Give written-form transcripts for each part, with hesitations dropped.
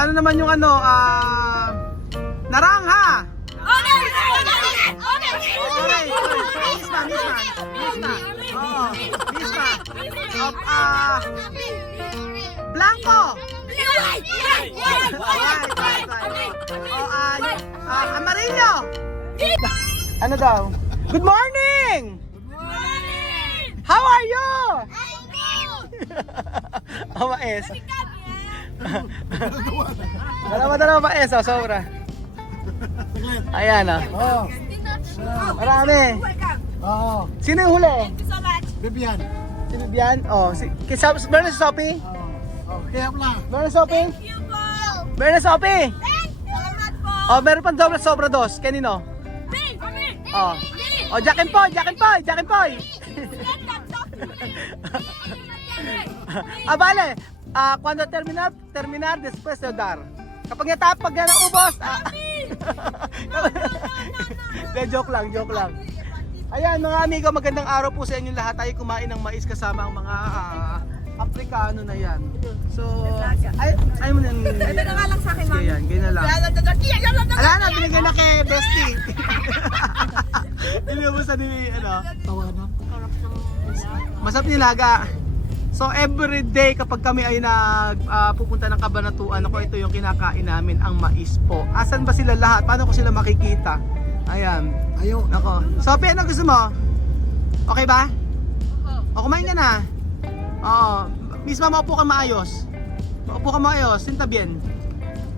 ano naman yung ano, narangha. Okay. Misma. Oo, misma. Blanco. Right. Amarillo. Ano daw? Good morning! How are you? Mais. Dalawa pa oh, sobra. Ayan oh. Marami. Oo. Sino yung huli? Bibian. Si Bibian? Oh, meron na si Sophie? Kaya pala. Meron na si Sophie? Meron na si Sophie? Oh, meron pang doble sobra dos. Kanino? Oh. Oh, Jack and Poy. Vale. Cuando terminar después de dar. Kapag natapag na ng ubos. Joke lang. Ayan mga amigo, magandang araw po sa inyong lahat. Tayo kumain ng mais kasama ang mga Aprikano na yan. So, ay mo nang... Ito na nga lang sa akin, ma'am. Yan, ganyan lang. Ala na, binigyan na kay Bestie. Hindi mo sa nili, ano? Tawanan. Masarap nilaga. So every day kapag kami ay pupunta ng Kabanatuan, ako ito yung kinakain namin, ang mais po. Asan ba sila lahat? Paano ko sila makikita? Ayan. Ayaw. Nako. Sophie, ano gusto mo? Okay ba? O kumain ka na? Oo. Misma maupo ka maayos. Sinta bien.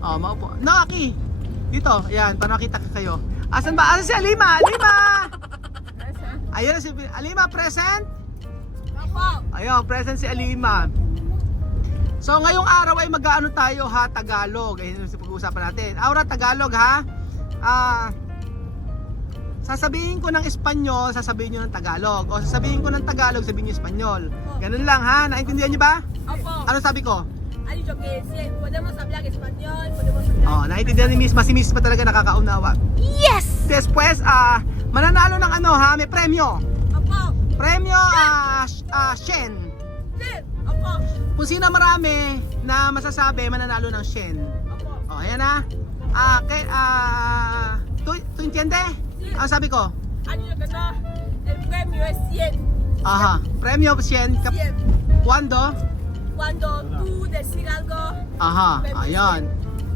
Oo, maupo. No, Aki. Dito. Ayan, para makita ka kayo. Asan ba? Asan si Alima? Ayun si Alima, present? Ayun, present si Alima. So ngayong araw ay mag-aano tayo ha, Tagalog. Ayun yung pag-uusapan natin. Aura Tagalog ha. Sasabihin ko ng Espanyol, sasabihin nyo ng Tagalog. O sasabihin ko ng Tagalog, sabihin nyo Espanyol. Ganun lang ha, naintindihan nyo ba? Opo. Ano sabi ko? Ay, joke, podemos hablar español, podemos hablar... Oh, naintindihan ni Misma, si Misma talaga nakakaunawa. Yes! Después, mananalo ng ano ha, may premyo. Opo. Premyo, Shen. Yes! Opo. Kung sino marami na masasabi, mananalo ng Shen. Opo. Oh, ayan na. ¿Tú entiende? Ano sabi ko? Ano yung gano'n? El premio es 100. Aha, premyo 100. 100. Cuando? Cuando tú decir algo... Aha, ayan.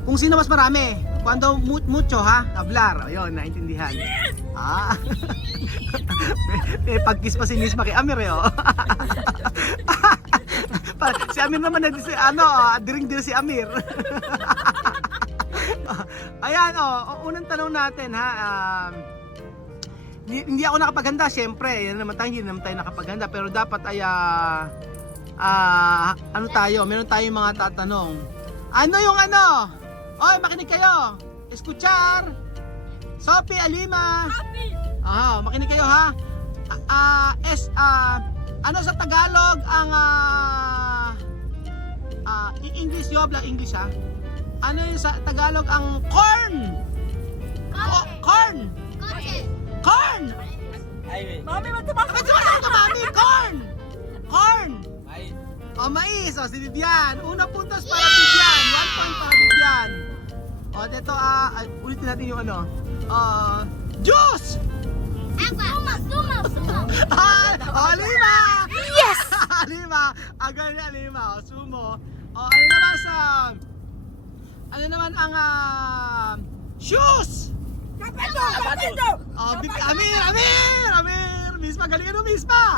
Kung sino mas marami. Cuando mucho ha, hablar. Ayun, naintindihan. May pag-kiss pa si Misma kay Amir eh, oh. Si Amir naman diring-dir si Amir. Ayan unang tanong natin ha. Hindi ako nakapaghanda, syempre. Yan naman tayo, hindi naman tayo nakapaghanda, pero dapat ay meron tayong mga tatanong. Ano yung ano? Oy, makinig kayo. Escuchar. Sophie, Alima. Makinig kayo ha. Ano sa Tagalog ang English, yo habla English ha. Ano yung sa Tagalog ang corn? Corn. Corn. Mami, magtabas Bakit sumasagot ka, Mami? Corn. Mais. O, si Vivian. Una puntos para Vivian. 1 point para Vivian. O, dito, ulitin natin yung ano. Juice. Alima. Yes! Alima. Agad ni Alima. Sumo. O, ano naman ang shoes. Kapeto! Amir! Misma, galing ano, Misma?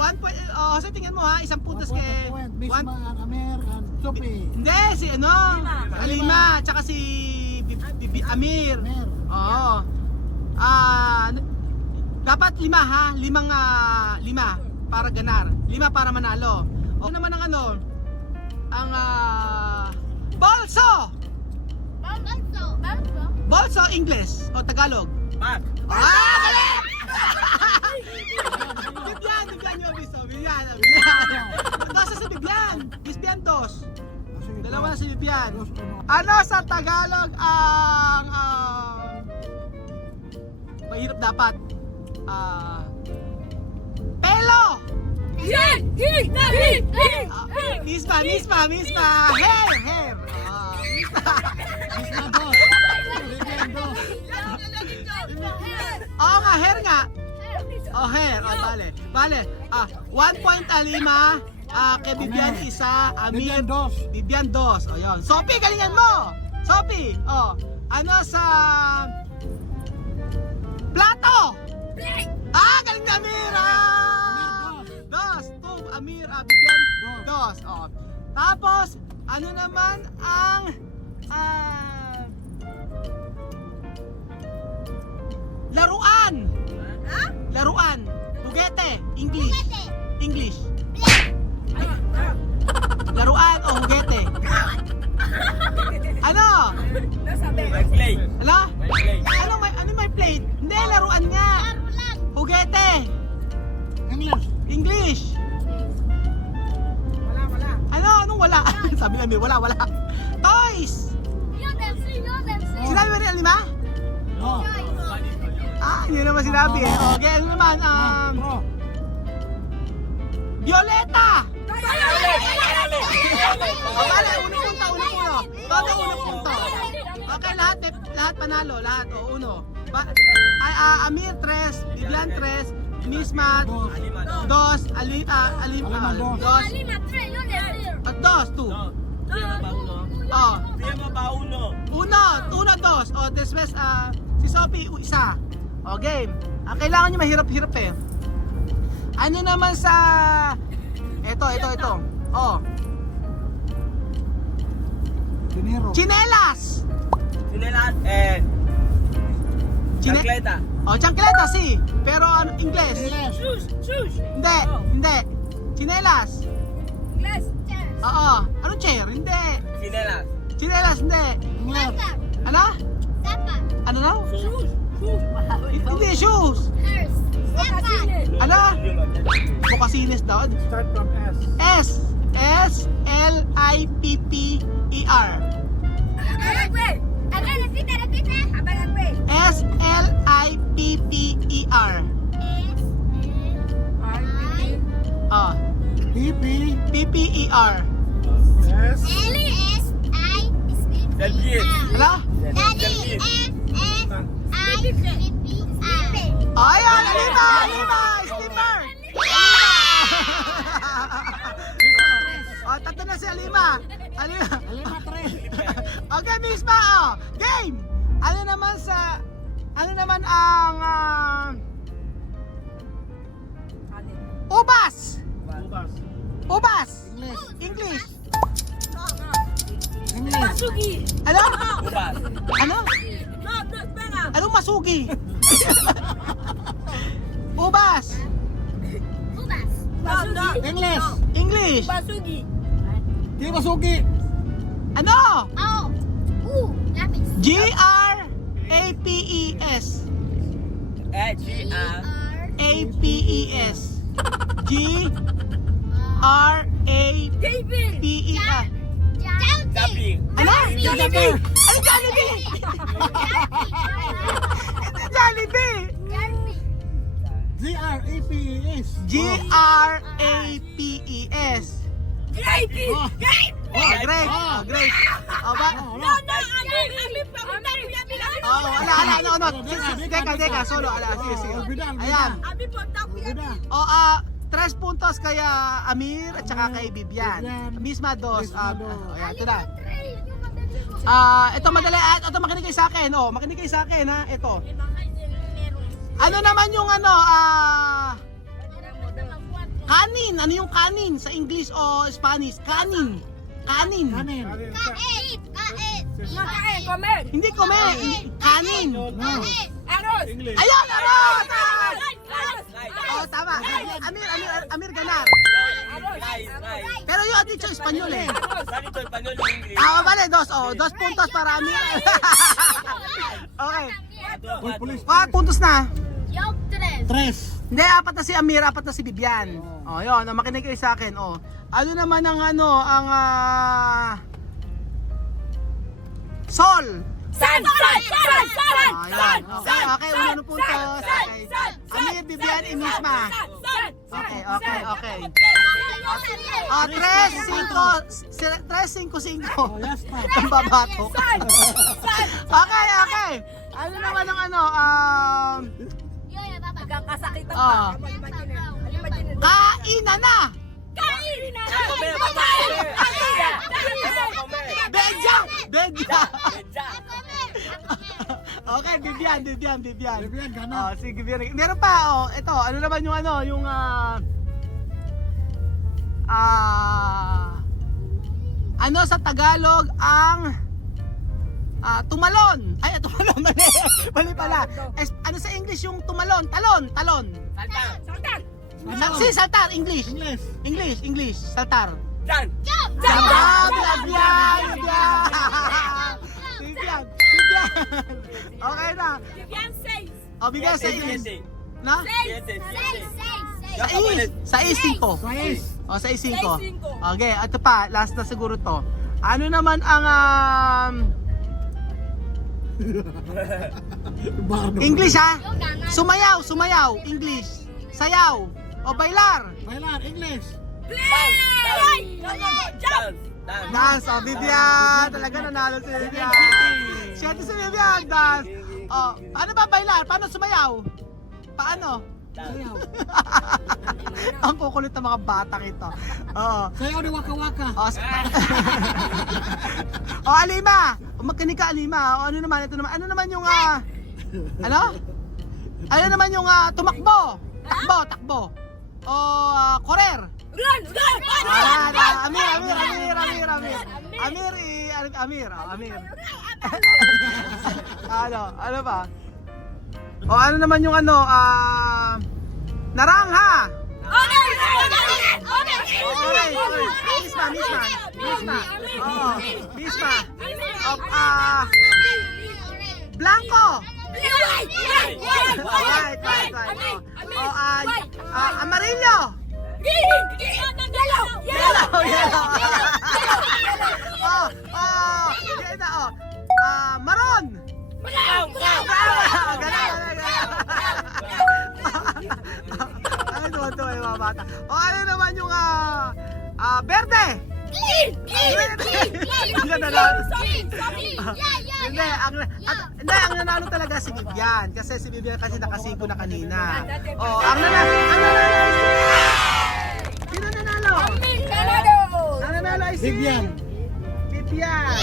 1 point, sa tingin mo ha, isang puntos kay... Misma, Amer, Sophie. Hindi, si ano? Alima, tsaka si Amir. Amer. Oo. Dapat 5 ha, 5 para ganar. 5 para manalo. O naman ang ano? Ang bolso! Bolso, English o Tagalog? Bag. Galing! Bibyan yung abiso. Bibyan. Nasa si Bibyan. Bibyan dos. Dalawa na si Bibyan. Ano sa Tagalog ang mahirap dapat? Pelo! Misma! Mispa! Hair! Misma dos. Vivian dos. Oo nga, hair nga. Oh, hair. Oh, bale. Bale. 1 point Alima. Kay Vivian isa. Amir. Vivian dos. Vivian dos. O, yun. Sophie, galingan mo. Sophie. Oh. Ano sa... Plato. Galing na Amir. Dos. Two. Amir. Vivian. Dos. Oh. Tapos, ano naman ang... laruan. Laruan. Juguete. English. English. Laruan o juguete. Ano? My plate. Ala? My plate. Ano may plate? Hindi, laruan nga. Juguete. English. English. Ano? Anong wala? Sabi nga, wala. Toys. Sinabi mo rin, Alima? No. Yun naman sinabi eh. Okay, ano naman? Pro. Violeta. Bale, uno punto. Todo uno punto. Okay, lahat panalo, lahat. O, uno. Amir 3, Vivian 3, Mismat 2, Alima 2, at 2, 2. Oh, Tema ba uno? uno, dos. O, después, si Sophie, isa. O, game. Kailangan nyo mahirap-hirap eh. Ano naman sa... Ito. O, Dinero. chinelas. Sinelas, chancleta. O, chancleta, si. Pero ano, Ingles? English. Hindi. Chinelas. Oo. Anong chair? Hindi. Sinelas. Chinelas, hindi. English. Ano? Ano daw? Hindi, shoes. Ano? Mocasines daw. Start from S. S-L-I-P-P-E-R. S-L-I-P-P-E-R. Oh, PP. P-P-E-R. S. Selviet. Ano? Ayan, Alima! Skipper! Tatlo na si Alima. Alima 3. Okay, Misma, game! Ano naman ang ubas? Ubas! English. English. English. Ano? Ubas. Ano? Anong masugi? Ubas! English. English! Di masugi. Ano? G-R-A-P-E-S. G-R. A-P-E-S. G-R-A-P-E-S. Tapping. Ano? Jollibee! Ano Jollibee? Ito Jollibee! G-R-A-P-E-S. G-R-A-P-E-S. Oh. Great. Great. Ba? Ano. Teka, solo. Sige. Ayan. O, 3 puntos kaya Amir at saka kay Vivian. Misma dos. Ayan, ito na. Ito madali. Ito makinig kayo sa akin. Makinig kayo sa akin ha. Ito. Ano naman yung kanin. Ano yung kanin sa English o Spanish? Kanin. Kanin. Hindi kanin. No. Ayun, arroz! Tama. Amir ganar. Rice. Pero yung dicho Espanyol eh. Saan ito? Espanyol o English? Vale, 2 puntos para Amir. Okay. Uy, police. 4 puntos na. 3. Hindi, 4 na si Amir, 4 na si Vivian. Yun, makinig kayo sa akin. Ano naman ang Sol. Sun! Ayan. Okay, unang puntos. Okay. Amir, Vivian, Imisma. Okay. Oh, 3-5-5. Ang babato. Okay. Ano naman ang ano? Nagkakasakitan Ah. pa. Imagine. Kainan na! Kain na! Comer, comer. Bedya! Bedja. Okay, Bibian. Bibian, gana. Oh, sige, Bibian. Meron pa, oh. Ito, ano naman yung ano, yung ano sa Tagalog ang tumalon. Ay, tumalon, mali. Mali pala. Ano sa English yung tumalon? Talon. Saltan! Saltar, English. English. Saltar. Jan. Bibian. Okay na. Vivian says. O, bigyan sa Siete. Na? Siete. Ya Sa papeles. Sa 5. Sais. O, sa 5. 6-5. Okay, ito pa, last na siguro to. Ano naman ang Barno. English ha? Sumayaw, English. Sayaw o bailar. Bailar, English. Dance. Dance, o Vivian. Talaga nanalo si Vivian. Siyete si Vivian, dance. O, ano ba bailar? Paano sumayaw? Paano? Sayaw. Ang kukulit ng mga batang ito. Oo. Sayaw ni Waka Waka. O Alima, magkinig ka Alima. O ano naman ito naman? Ano naman yung ano? Ano naman yung tumakbo? Takbo. O correr. Run! Amir. Ano ba? O ano naman yung ano? Narangha. Misma. Blanco. Right. Amarillo. Yellow. Maroon. Ay, tuwa yung mga bata. O ano naman yung verde. Hindi, ang nanalo talaga si Vivian kasi si Vivian kasi nakasingko na kanina. Oh, ang nanalo Sino nanalo? Ang nanalo ay si Bibian. Vivian.